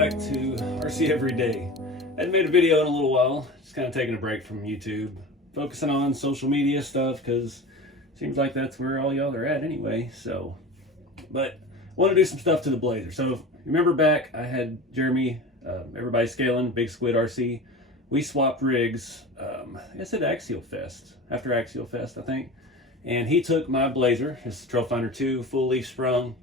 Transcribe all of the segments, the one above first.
back to RC Every Day. I hadn't made a video in a little while, just kind of taking a break from YouTube, focusing on social media stuff because it seems like that's where all y'all are at anyway. So, but I want to do some stuff to the Blazer. So, if you remember back, I had Jeremy, everybody scaling, Big Squid RC. We swapped rigs, I guess at Axial Fest, after Axial Fest, I think. And he took my Blazer, his Trailfinder 2, full leaf sprung.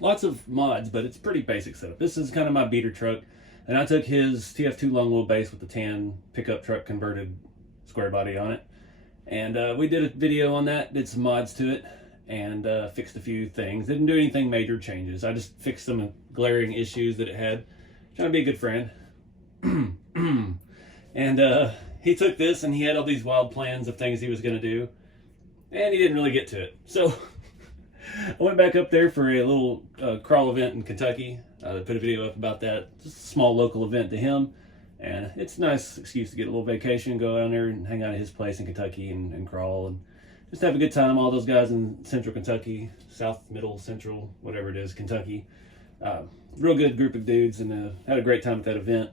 Lots of mods, but it's a pretty basic setup. This is kind of my beater truck. And I took his TF2 long wheelbase with the tan pickup truck converted Squarebody on it. And we did a video on that, did some mods to it, and fixed a few things. Didn't do anything major changes. I just fixed some glaring issues that it had. Trying to be a good friend. And he took this and he had all these wild plans of things he was going to do. And he didn't really get to it. So I went back up there for a little crawl event in Kentucky. I put a video up about that. Just a small local event to him. And it's a nice excuse to get a little vacation, go down there and hang out at his place in Kentucky and crawl and just have a good time. All those guys in central Kentucky, south, middle, central, whatever it is, Kentucky. Real good group of dudes, and had a great time at that event.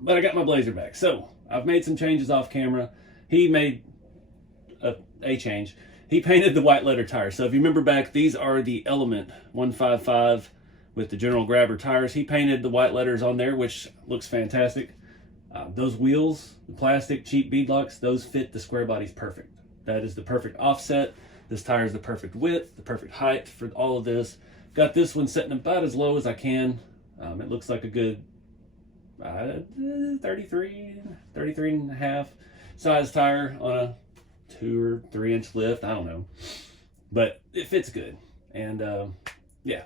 But I got my Blazer back. So I've made some changes off camera. He made a change. He painted the white letter tires. So if you remember back, these are the Element 155 with the General Grabber tires. He painted the white letters on there, which looks fantastic. Those wheels, the plastic cheap beadlocks, those fit the Squarebodies perfect. That is the perfect offset. This tire is the perfect width, the perfect height for all of this. Got this one setting about as low as I can. It looks like a good 33 and a half size tire on a 2 or 3 inch lift. I don't know, but it fits good. And yeah,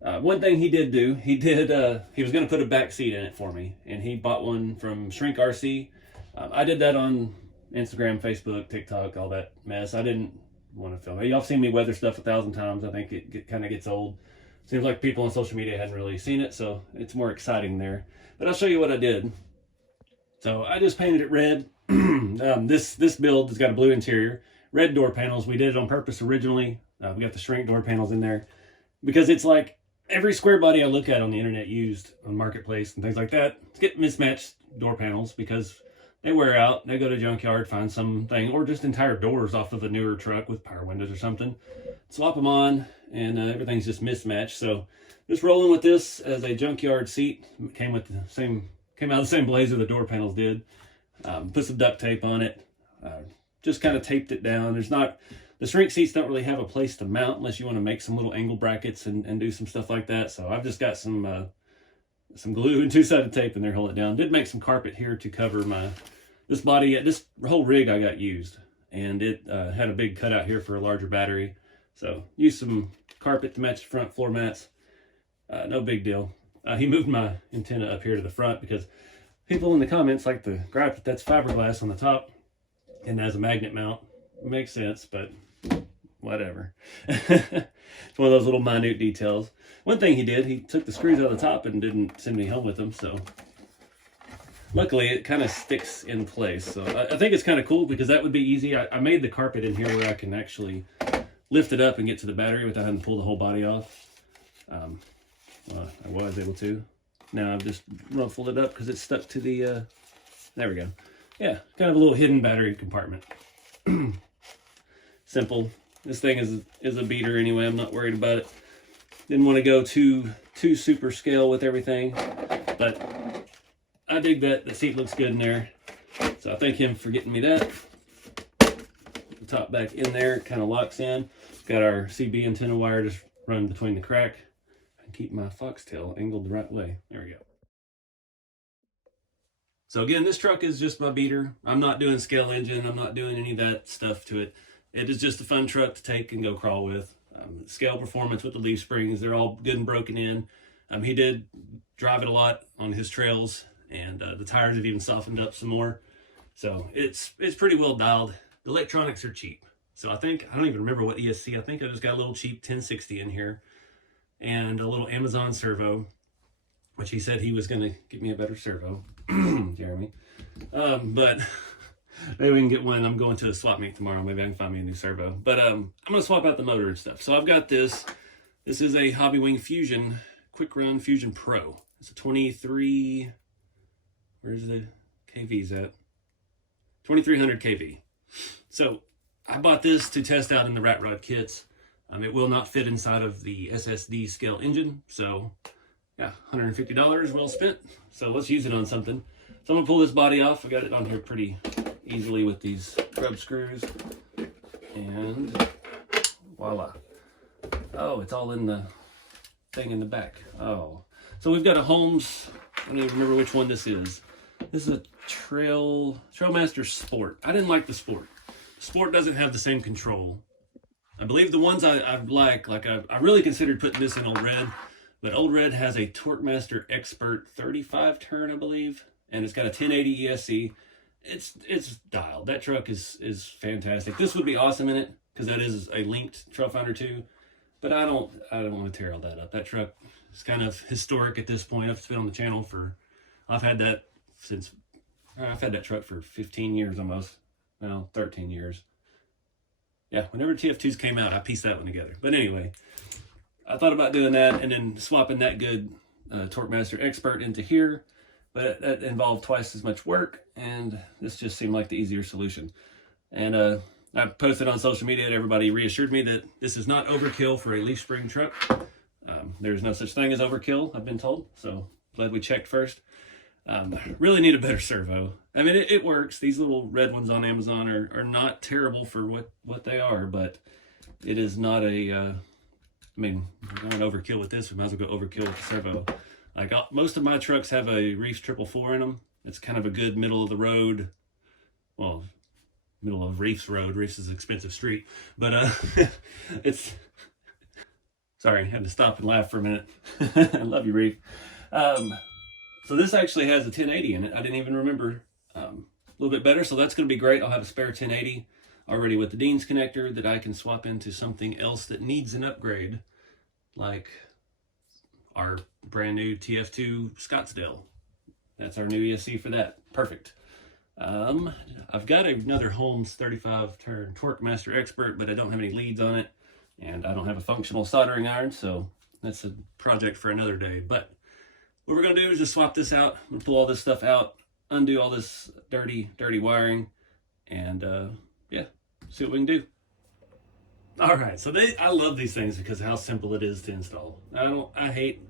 one thing he did do, he was going to put a back seat in it for me, and he bought one from Shrink RC. I did that on Instagram, Facebook, TikTok, all that mess. I didn't want to film it. Y'all have seen me weather stuff 1,000 times. I think it kind of gets old. Seems like people on social media hadn't really seen it, so it's more exciting there. But I'll show you what I did. So I just painted it red. This build has got a blue interior, red door panels. We did it on purpose originally. We got the shrink door panels in there because it's like every square body I look at on the internet used on Marketplace and things like that, get mismatched door panels because they wear out. They go to junkyard, find something, or just entire doors off of a newer truck with power windows or something. Swap them on, and everything's just mismatched. So just rolling with this as a junkyard seat. Came out of the same Blazer the door panels did. Put some duct tape on it. Just kind of taped it down. The shrink seats don't really have a place to mount unless you want to make some little angle brackets and do some stuff like that. So I've just got some glue and two-sided tape in there, hold it down. Did make some carpet here to cover this body. This whole rig I got used, and it had a big cutout here for a larger battery. So used some carpet to match the front floor mats. No big deal. He moved my antenna up here to the front because people in the comments like to gripe that that's fiberglass on the top and as a magnet mount. It makes sense, but whatever. It's one of those little minute details. One thing he did, he took the screws out of the top and didn't send me home with them, so luckily it kind of sticks in place. So I think it's kind of cool because that would be easy. I made the carpet in here where I can actually lift it up and get to the battery without having to pull the whole body off. Well, I was able to. Now I've just ruffled it up because it's stuck to the, there we go. Yeah, kind of a little hidden battery compartment. Simple. This thing is a beater anyway. I'm not worried about it. Didn't want to go too super scale with everything, but I dig that. The seat looks good in there. So I thank him for getting me that. The top back in there, kind of locks in. Got our CB antenna wire just run between the crack. And keep my foxtail angled the right way. There we go. So again, this truck is just my beater. I'm not doing scale engine. I'm not doing any of that stuff to it. It is just a fun truck to take and go crawl with. Scale performance with the leaf springs. They're all good and broken in. He did drive it a lot on his trails, and the tires have even softened up some more. So it's pretty well dialed. The electronics are cheap. So I don't even remember what ESC. I think I just got a little cheap 1060 in here and a little Amazon servo, which he said he was going to get me a better servo, Jeremy. But maybe we can get one. I'm going to a swap meet tomorrow. Maybe I can find me a new servo. But I'm going to swap out the motor and stuff. So I've got this. This is a Hobby Wing Fusion Quick Run Fusion Pro. It's a 23, where's the KVs at? 2300 KV. So I bought this to test out in the rat rod kits. It will not fit inside of the SSD scale engine. So yeah, $150 well spent. So let's use it on something. So I'm gonna pull this body off. I got it on here pretty easily with these grub screws. And voila. Oh, it's all in the thing in the back. Oh, so we've got a Holmes, I don't even remember which one this is. This is a Trailmaster Sport. I didn't like the Sport. Sport doesn't have the same control. I believe the ones I like I really considered putting this in Old Red, but Old Red has a Torquemaster Expert 35 turn, I believe, and it's got a 1080 ESC. It's dialed. That truck is fantastic. This would be awesome in it because that is a linked Trail Finder 2, but I don't want to tear all that up. That truck is kind of historic at this point. I've been on the channel I've had that truck for 15 years almost. Well, 13 years. Yeah, whenever TF2s came out, I pieced that one together. But anyway, I thought about doing that and then swapping that good Torquemaster Expert into here, but that involved twice as much work, and this just seemed like the easier solution. And I posted on social media and everybody reassured me that this is not overkill for a leaf spring truck. There's no such thing as overkill, I've been told, so glad we checked first. Really need a better servo. I mean, it works. These little red ones on Amazon are not terrible for what they are, but it is not a, I mean, we're going overkill with this. We might as well go overkill with the servo. Like most of my trucks have a Reefs 444 in them. It's kind of a good middle of the road. Well, middle of Reefs Road. Reefs is an expensive street, but it's, sorry, I had to stop and laugh for a minute. I love you, Reef. So this actually has a 1080 in it. I didn't even remember. A little bit better, so that's going to be great. I'll have a spare 1080 already with the Dean's connector that I can swap into something else that needs an upgrade, like our brand new TF2 Scottsdale. That's our new ESC for that. Perfect. I've got another Holmes 35 turn Torquemaster Expert, but I don't have any leads on it, and I don't have a functional soldering iron, so that's a project for another day. But what we're going to do is just swap this out. I'm going to pull all this stuff out, undo all this dirty wiring, and yeah, see what we can do. All right, so I love these things because of how simple it is to install. I hate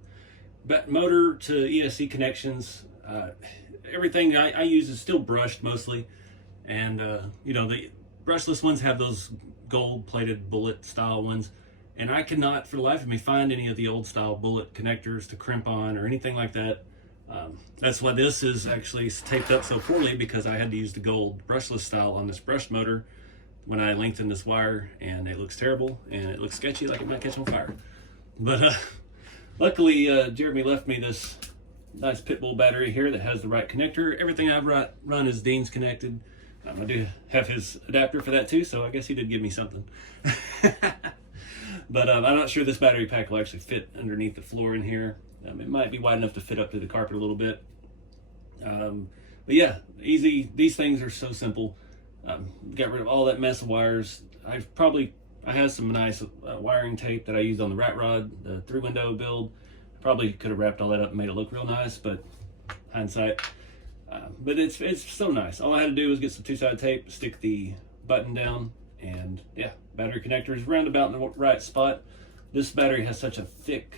motor to ESC connections. Everything I use is still brushed mostly, and you know, the brushless ones have those gold-plated bullet style ones. And I cannot, for the life of me, find any of the old style bullet connectors to crimp on or anything like that. That's why this is actually taped up so poorly, because I had to use the gold brushless style on this brushed motor when I lengthened this wire, and it looks terrible and it looks sketchy, like it might catch on fire. But luckily, Jeremy left me this nice Pitbull battery here that has the right connector. Everything I've run is Dean's connected. I do have his adapter for that too, so I guess he did give me something. But I'm not sure this battery pack will actually fit underneath the floor in here. It might be wide enough to fit up to the carpet a little bit. But yeah, easy. These things are so simple. Got rid of all that mess of wires. I have some nice wiring tape that I used on the rat rod, the 3-window build. Probably could have wrapped all that up and made it look real nice, but hindsight. But it's so nice. All I had to do was get some 2-sided tape, stick the button down, and yeah, battery connector is round about in the right spot. This battery has such a thick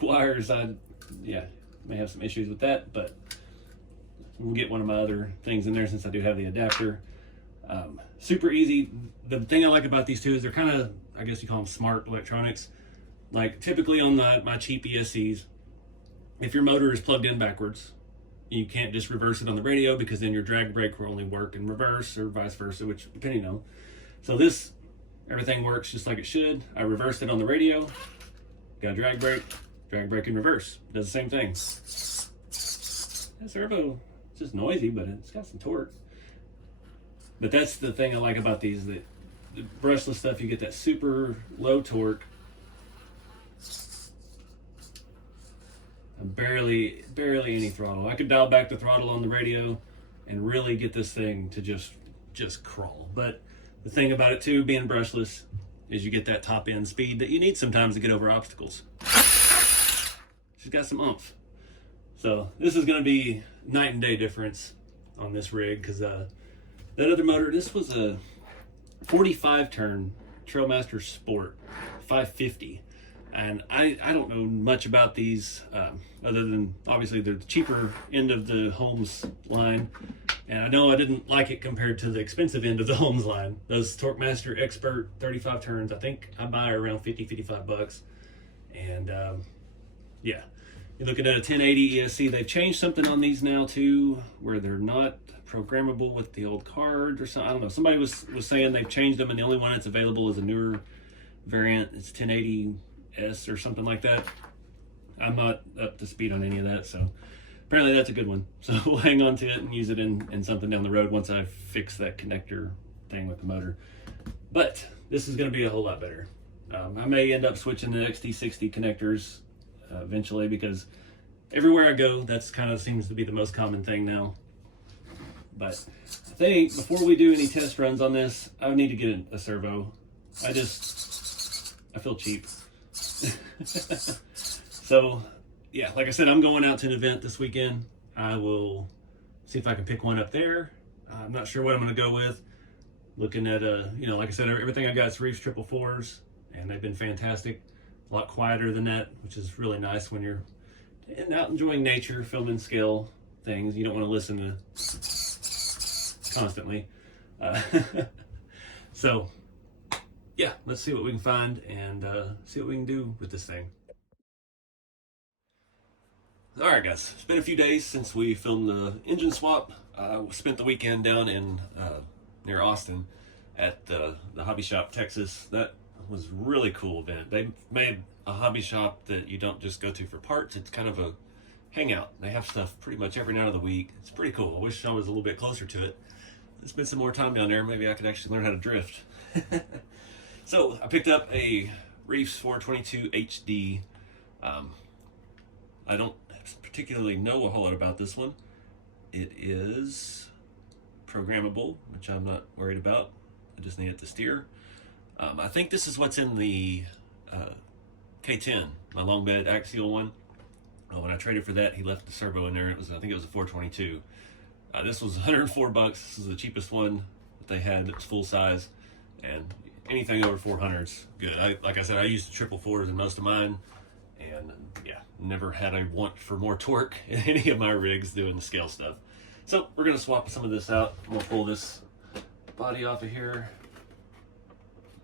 wires. Yeah, may have some issues with that, but we'll get one of my other things in there since I do have the adapter. Super easy. The thing I like about these two is they're kind of, I guess you call them smart electronics. Like typically on my cheap ESCs, if your motor is plugged in backwards, you can't just reverse it on the radio, because then your drag brake will only work in reverse or vice versa, which depending on. So this, everything works just like it should. I reversed it on the radio, got a drag brake in reverse, does the same thing. That servo, it's just noisy, but it's got some torque. But that's the thing I like about these, that the brushless stuff, you get that super low torque. Barely any throttle. I could dial back the throttle on the radio and really get this thing to just crawl. But the thing about it too, being brushless, is you get that top end speed that you need sometimes to get over obstacles. She's got some oomph. So this is going to be night and day difference on this rig, because that other motor, this was a 45 turn Trailmaster Sport 550, and I don't know much about these other than obviously they're the cheaper end of the Holmes line, and I know I didn't like it compared to the expensive end of the Holmes line. Those Torquemaster Expert 35 turns, I think I buy around 50-55 bucks. And yeah, you're looking at a 1080 ESC. They've changed something on these now too, where they're not programmable with the old cards or something. I don't know. Somebody was saying they've changed them, and the only one that's available is a newer variant. It's 1080S or something like that. I'm not up to speed on any of that, so apparently that's a good one. So we'll hang on to it and use it in something down the road once I fix that connector thing with the motor. But this is going to be a whole lot better. I may end up switching to XT60 connectors eventually, because everywhere I go, that's kind of seems to be the most common thing now. But I think before we do any test runs on this, I need to get a servo. I feel cheap. So yeah, like I said, I'm going out to an event this weekend. I will see if I can pick one up there. I'm not sure what I'm going to go with. Looking at you know, like I said, everything I got is Reefs 4wds, and they've been fantastic. A lot quieter than that, which is really nice when you're out enjoying nature, filming scale things. You don't want to listen to constantly. So yeah, let's see what we can find and see what we can do with this thing. All right, guys, it's been a few days since we filmed the engine swap. We spent the weekend down in near Austin at the Hobby Shop, Texas. That was a really cool event. They made a hobby shop that you don't just go to for parts. It's kind of a hangout. They have stuff pretty much every night of the week. It's pretty cool. I wish I was a little bit closer to it. Spend some more time down there. Maybe I could actually learn how to drift. So I picked up a Reefs 422 HD. I don't particularly know a whole lot about this one. It is programmable, which I'm not worried about. I just need it to steer. I think this is what's in the K10, my long bed axial one. When I traded for that, he left the servo in there. I think it was a 422. This was 104 bucks. This is the cheapest one that they had that was full size, and anything over 400's good. Like I said, I used the 444s in most of mine, and yeah, never had a want for more torque in any of my rigs doing the scale stuff. So we're gonna swap some of this out. I'm gonna pull this body off of here.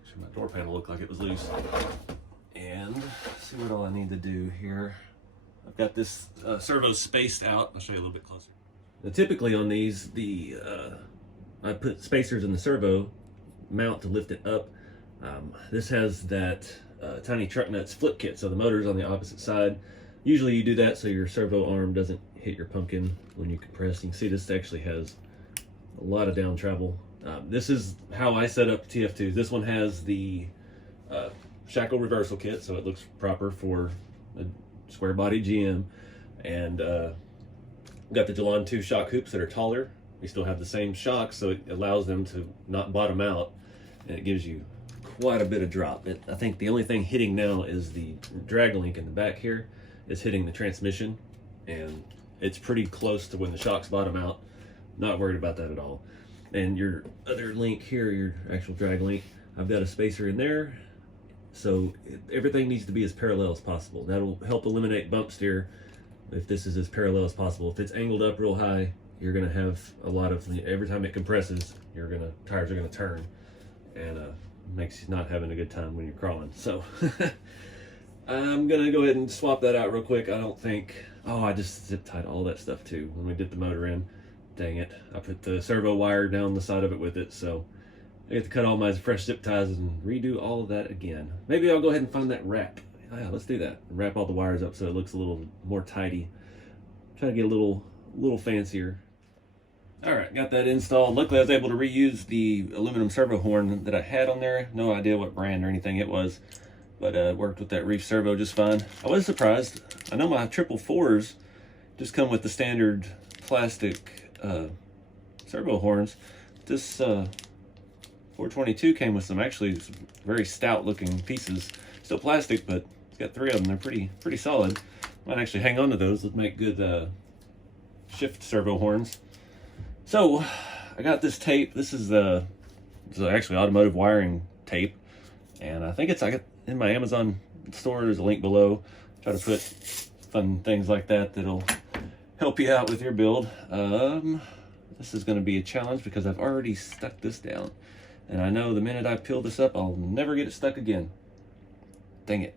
Actually, my door panel looked like it was loose. And see what all I need to do here. I've got this servo spaced out. I'll show you a little bit closer. Now, typically on these, I put spacers in the servo mount to lift it up. This has that tiny truck nuts flip kit, so the motor's on the opposite side. Usually you do that so your servo arm doesn't hit your pumpkin when you compress. You can see this actually has a lot of down travel. This is how I set up TF2s. This one has the shackle reversal kit, so it looks proper for a square body GM, and got the Jalon 2 shock hoops that are taller. We still have the same shocks, so it allows them to not bottom out, and it gives you quite a bit of drop. I think the only thing hitting now is the drag link in the back here is hitting the transmission, and it's pretty close to when the shocks bottom out. Not worried about that at all. And your other link here, your actual drag link, I've got a spacer in there, so everything needs to be as parallel as possible. That'll help eliminate bump steer if this is as parallel as possible. If it's angled up real high, you're gonna have a lot of, every time it compresses, tires are gonna turn, and makes you not having a good time when you're crawling. So I'm gonna go ahead and swap that out real quick. I don't think, oh, I just zip tied all that stuff too when we did the motor in. Dang it, I put the servo wire down the side of it with it, so I get to cut all my fresh zip ties and redo all of that again. Maybe I'll go ahead and find that wrap. Yeah, let's do that. Wrap all the wires up so it looks a little more tidy. Try to get a little fancier. All right, got that installed. Luckily I was able to reuse the aluminum servo horn that I had on there. No idea what brand or anything it was, but it worked with that Reef servo just fine. I was surprised. I know my 444s just come with the standard plastic servo horns. This 422 came with some actually very stout looking pieces. Still plastic, but got 3 of them. They're pretty solid. Might actually hang on to those. Let's make good shift servo horns. So I got this tape. This is actually automotive wiring tape, and I think I got in my Amazon store. There's a link below. Try to put fun things like that that'll help you out with your build. This is going to be a challenge because I've already stuck this down, and I know the minute I peel this up, I'll never get it stuck again. Dang it.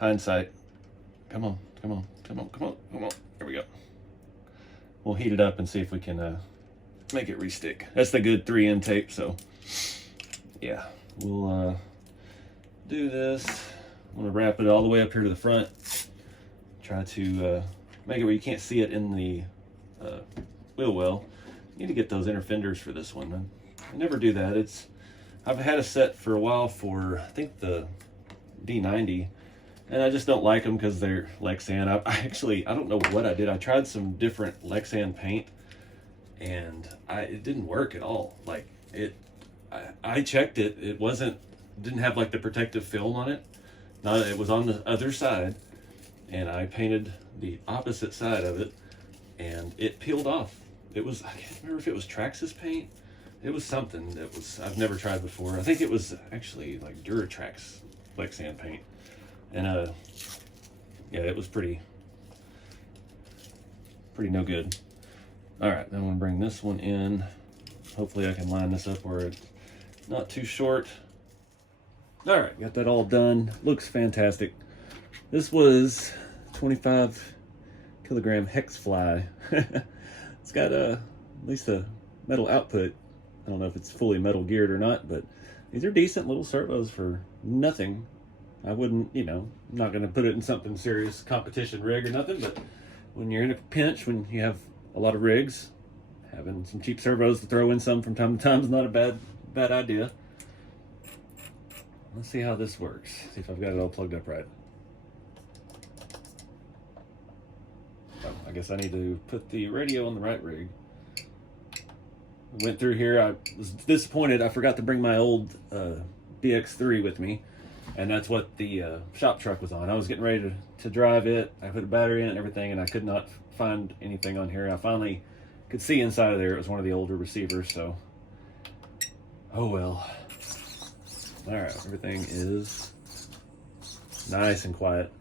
Hindsight. Come on, come on, come on, come on, come on. There we go. We'll heat it up and see if we can make it re-stick. That's the good 3M tape, so yeah, we'll do this. I'm gonna wrap it all the way up here to the front. Try to make it where you can't see it in the wheel well. You need to get those inner fenders for this one. I never do that. I've had a set for a while for, I think, the D90, and I just don't like them because they're Lexan. I don't know what I did. I tried some different Lexan paint, and it didn't work at all. Like, I checked it. It didn't have like the protective film on it. It was on the other side, and I painted the opposite side of it, and it peeled off. I can't remember if it was Traxxas paint. It was something that I've never tried before. I think it was actually like Duratrax Lexan paint. And yeah, it was pretty no good. All right, then I'm gonna bring this one in. Hopefully I can line this up where it's not too short. All right, got that all done. Looks fantastic. This was 25 kilogram hex fly. It's got at least a metal output. I don't know if it's fully metal geared or not, but these are decent little servos for nothing. I wouldn't, I'm not going to put it in something serious, competition rig or nothing, but when you're in a pinch, when you have a lot of rigs, having some cheap servos to throw in some from time to time is not a bad idea. Let's see how this works. See if I've got it all plugged up right. Oh, I guess I need to put the radio on the right rig. Went through here. I was disappointed. I forgot to bring my old BX3 with me, and that's what the shop truck was on. I was getting ready to drive it. I put a battery in it and everything, and I could not find anything on here. I finally could see inside of there. It was one of the older receivers, so oh well. All right, everything is nice and quiet.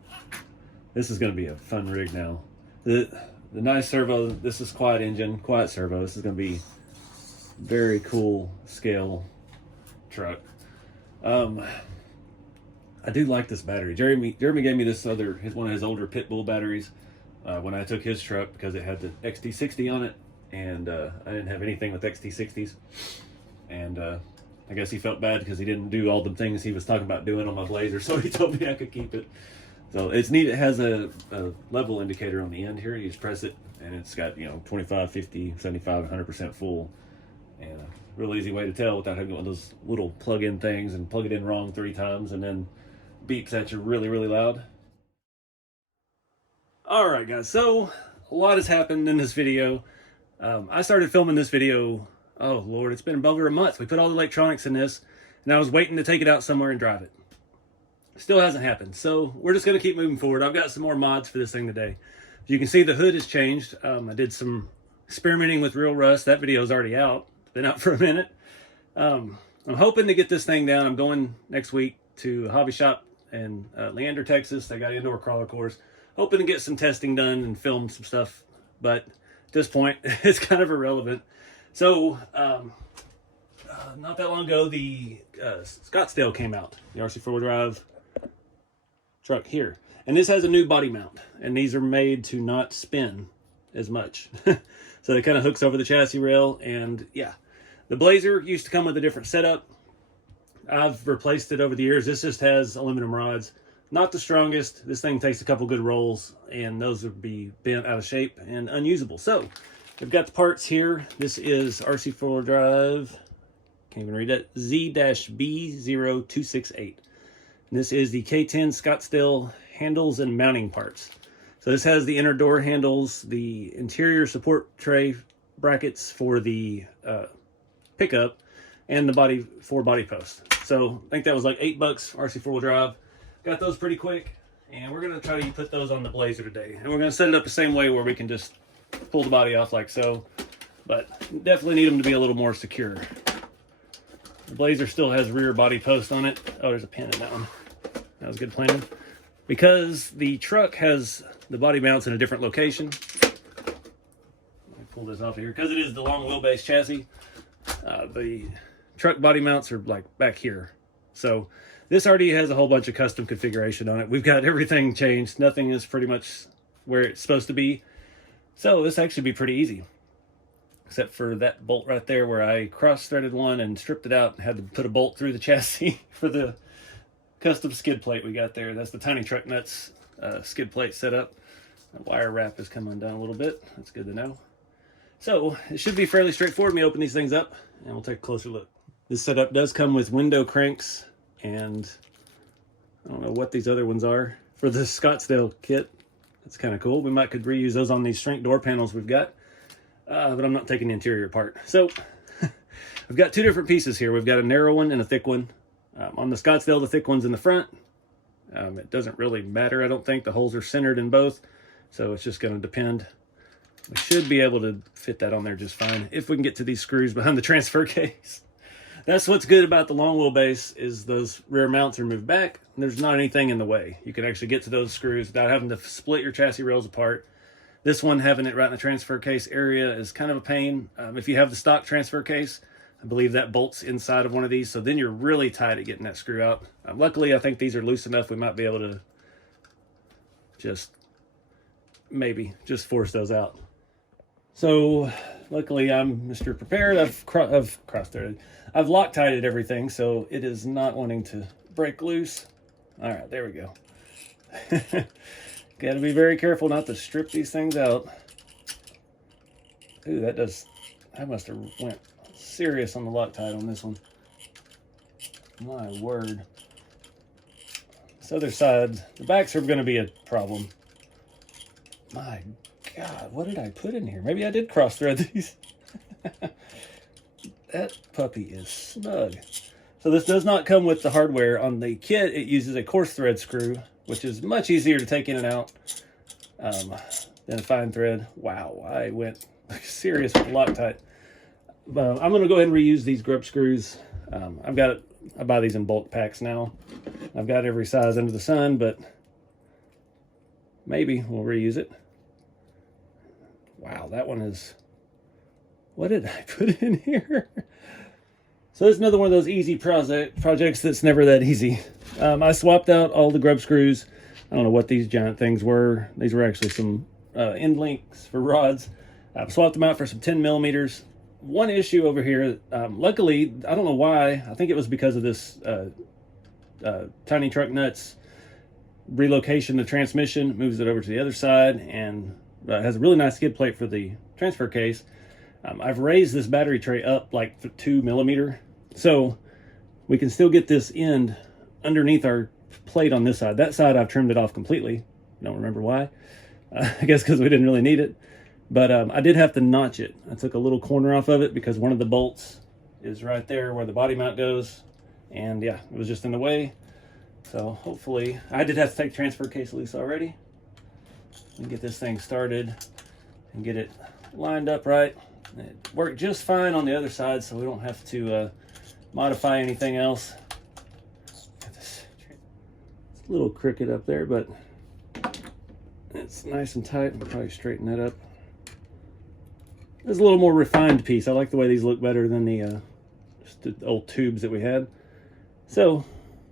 This is going to be a fun rig now. The nice servo. This is quiet engine, quiet servo. This is going to be very cool scale truck. I do like this battery. Jeremy gave me this one of his older Pitbull batteries when I took his truck because it had the XT60 on it, and I didn't have anything with XT60s, and I guess he felt bad because he didn't do all the things he was talking about doing on my Blazer, so he told me I could keep it. So it's neat. It has a level indicator on the end here. You just press it, and it's got 25, 50, 75, 100% full. And a real easy way to tell without having one of those little plug-in things and plug it in wrong 3 times and then beeps at you really, really loud. All right, guys, so a lot has happened in this video. I started filming this video, oh Lord, it's been over a month. We put all the electronics in this, and I was waiting to take it out somewhere and drive it. Still hasn't happened, so we're just going to keep moving forward. I've got some more mods for this thing today. As you can see, the hood has changed. I did some experimenting with real rust. That video is already out. Been out for a minute. I'm hoping to get this thing down. I'm going next week to a hobby shop in Leander, Texas. They got indoor crawler cores. Hoping to get some testing done and film some stuff, but at this point it's kind of irrelevant. So not that long ago, the Scottsdale came out, the RC4wd drive truck here, and this has a new body mount, and these are made to not spin as much. So it kind of hooks over the chassis rail, and yeah. The Blazer used to come with a different setup. I've replaced it over the years. This just has aluminum rods. Not the strongest. This thing takes a couple good rolls, and those would be bent out of shape and unusable. So, we've got the parts here. This is RC4wd drive. Can't even read it. Z-B0268. And this is the K10 Scottsdale handles and mounting parts. So this has the inner door handles, the interior support tray brackets for the pickup, and the body post. So I think that was like $8 RC4wd drive. got those pretty quick, and we're gonna try to put those on the Blazer today. And we're gonna set it up the same way where we can just pull the body off like so, but definitely need them to be a little more secure. The Blazer still has rear body post on it. Oh, there's a pin in that one. That was good planning. Because the truck has the body mounts in a different location. Let me pull this off here. Because it is the long wheelbase chassis, the truck body mounts are like back here. So this already has a whole bunch of custom configuration on it. We've got everything changed. Nothing is pretty much where it's supposed to be. So this actually be pretty easy. Except for that bolt right there where I cross-threaded one and stripped it out and had to put a bolt through the chassis for the custom skid plate we got there. That's the Tiny Truck Nuts skid plate setup. The wire wrap has come undone a little bit. That's good to know. So it should be fairly straightforward. Let me open these things up and we'll take a closer look. This setup does come with window cranks, and I don't know what these other ones are for the Scottsdale kit. That's kind of cool. We could reuse those on these shrink door panels we've got, but I'm not taking the interior apart. So we've got two different pieces here. We've got a narrow one and a thick one. On the Scottsdale, the thick one's in the front. It doesn't really matter, I don't think. The holes are centered in both, so it's just going to depend. We should be able to fit that on there just fine if we can get to these screws behind the transfer case. That's what's good about the long wheelbase, is those rear mounts are moved back and there's not anything in the way. You can actually get to those screws without having to split your chassis rails apart. This one, having it right in the transfer case area, is kind of a pain. If you have the stock transfer case, I believe that bolts inside of one of these, so then you're really tight at getting that screw out. Luckily, I think these are loose enough we might be able to maybe just force those out. So luckily I'm Mr. Prepared. I've cross-threaded. I've Loctited everything, so it is not wanting to break loose. All right, there we go. Got to be very careful not to strip these things out. Ooh, I must have went serious on the Loctite on this one. My word. This other side, the backs are going to be a problem. My God, what did I put in here? Maybe I did cross thread these. That puppy is snug. So this does not come with the hardware. On the kit, it uses a coarse thread screw, which is much easier to take in and out than a fine thread. Wow, I went serious with Loctite. I'm going to go ahead and reuse these grub screws. I buy these in bulk packs now. I've got every size under the sun, but maybe we'll reuse it. Wow, that one is... What did I put in here? So it's another one of those easy projects that's never that easy. I swapped out all the grub screws. I don't know what these giant things were. These were actually some end links for rods. I've swapped them out for some 10 millimeters. One issue over here, luckily, I don't know why. I think it was because of this Tiny Truck Nuts relocation. The transmission moves it over to the other side, and has a really nice skid plate for the transfer case. I've raised this battery tray up like 2 millimeter, so we can still get this end underneath our plate on this side. That side I've trimmed it off completely. Don't remember why. I guess because we didn't really need it. But I did have to notch it. I took a little corner off of it because one of the bolts is right there where the body mount goes. And yeah, it was just in the way. So hopefully, I did have to take the transfer case loose already and get this thing started and get it lined up right. It worked just fine on the other side, so we don't have to modify anything else. It's a little crooked up there, but it's nice and tight. I'll probably straighten that up. It's a little more refined piece. I like the way these look better than just the old tubes that we had. So,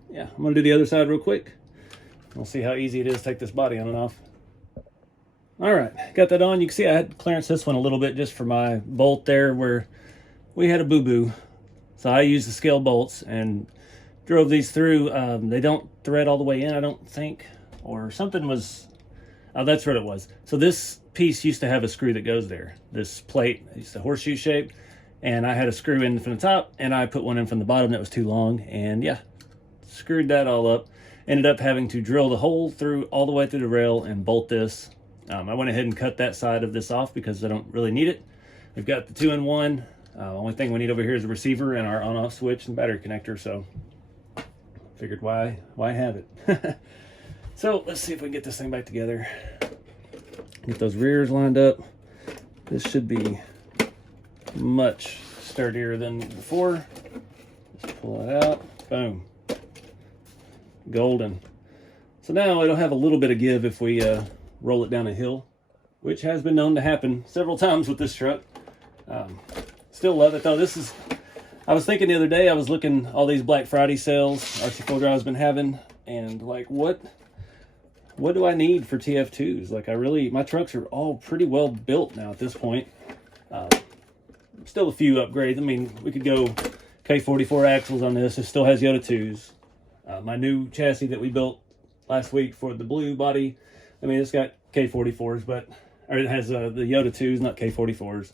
yeah, I'm going to do the other side real quick. We'll see how easy it is to take this body on and off. All right, got that on. You can see I had to clearance this one a little bit just for my bolt there where we had a boo-boo. So I used the scale bolts and drove these through. They don't thread all the way in, I don't think. Or something was... Oh, that's what it was. So this piece used to have a screw that goes there. This plate, it's a horseshoe shape. And I had a screw in from the top, and I put one in from the bottom that was too long. And yeah, screwed that all up. Ended up having to drill the hole through all the way through the rail and bolt this. I went ahead and cut that side of this off because I don't really need it. We've got the 2-in-1. Only thing we need over here is a receiver and our on-off switch and battery connector. So figured why have it. So let's see if we can get this thing back together. Get those rears lined up. This should be much sturdier than before. Just pull it out. Boom. Golden. So now it'll have a little bit of give if we roll it down a hill, which has been known to happen several times with this truck. Still love it though. I was thinking the other day, I was looking all these Black Friday sales RC4 drive's been having, and like what do I need for TF2s? Like my trucks are all pretty well built now at this point. Still a few upgrades. I mean, we could go K44 axles on this. It still has Yoda 2s. My new chassis that we built last week for the blue body, I mean, it's got K44s, or it has the Yoda 2s, not K44s.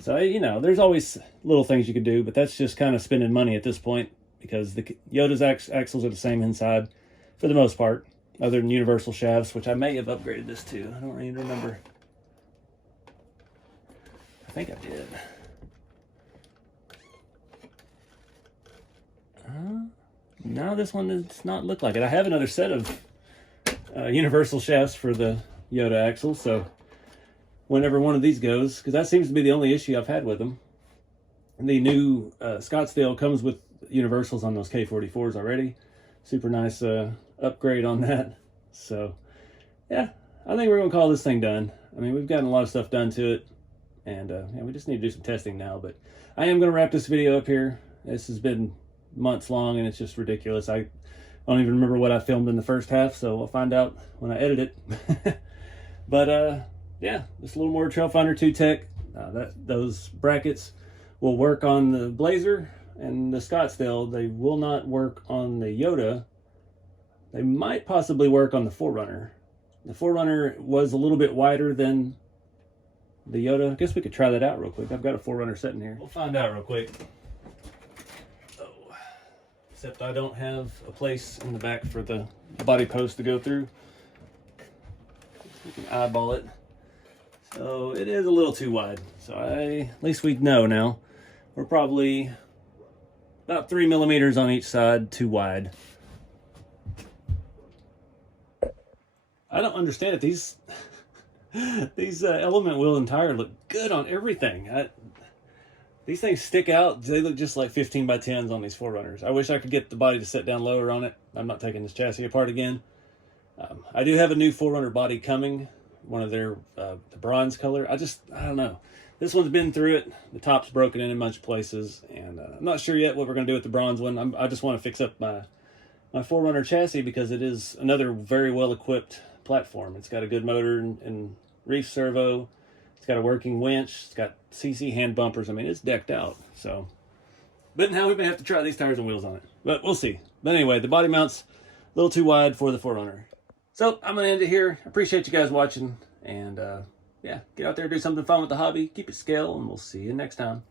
So, you know, there's always little things you could do, but that's just kind of spending money at this point because the Yoda's axles are the same inside for the most part, other than universal shafts, which I may have upgraded this to. I don't really remember. I think I did. No, this one does not look like it. I have another set of universal shafts for the Yoda axles, so whenever one of these goes, because that seems to be the only issue I've had with them. The new Scottsdale comes with universals on those K44s already. Super nice upgrade on that. So yeah, I think we're gonna call this thing done. I mean, we've gotten a lot of stuff done to it, and yeah, we just need to do some testing now. But I am gonna wrap this video up here. This has been months long and it's just ridiculous. I don't even remember what I filmed in the first half, so we'll find out when I edit it. But yeah, just a little more Trailfinder 2 tech. Those brackets will work on the Blazer and the Scottsdale. They will not work on the Yoda. They might possibly work on the 4Runner. The 4Runner was a little bit wider than the Yoda. I guess we could try that out real quick. I've got a 4Runner sitting here. We'll find out real quick. Oh, except I don't have a place in the back for the body post to go through. We can eyeball it. So it is a little too wide. So at least we know now. We're probably about 3 millimeters on each side too wide. I don't understand it. These element wheel and tire look good on everything. These things stick out. They look just like 15 by 10s on these 4Runners. I wish I could get the body to sit down lower on it. I'm not taking this chassis apart again. I do have a new 4Runner body coming. One of their the bronze color. I don't know. This one's been through it. The top's broken in a bunch of places, and I'm not sure yet what we're going to do with the bronze one. I just want to fix up my 4Runner chassis because it is another very well equipped platform. It's got a good motor and reef servo. It's got a working winch. It's got CC hand bumpers. I mean, it's decked out. So, but now we may have to try these tires and wheels on it. But we'll see. But anyway, the body mount's a little too wide for the 4Runner. So I'm going to end it here. I appreciate you guys watching. And yeah, get out there, do something fun with the hobby. Keep it scale, and we'll see you next time.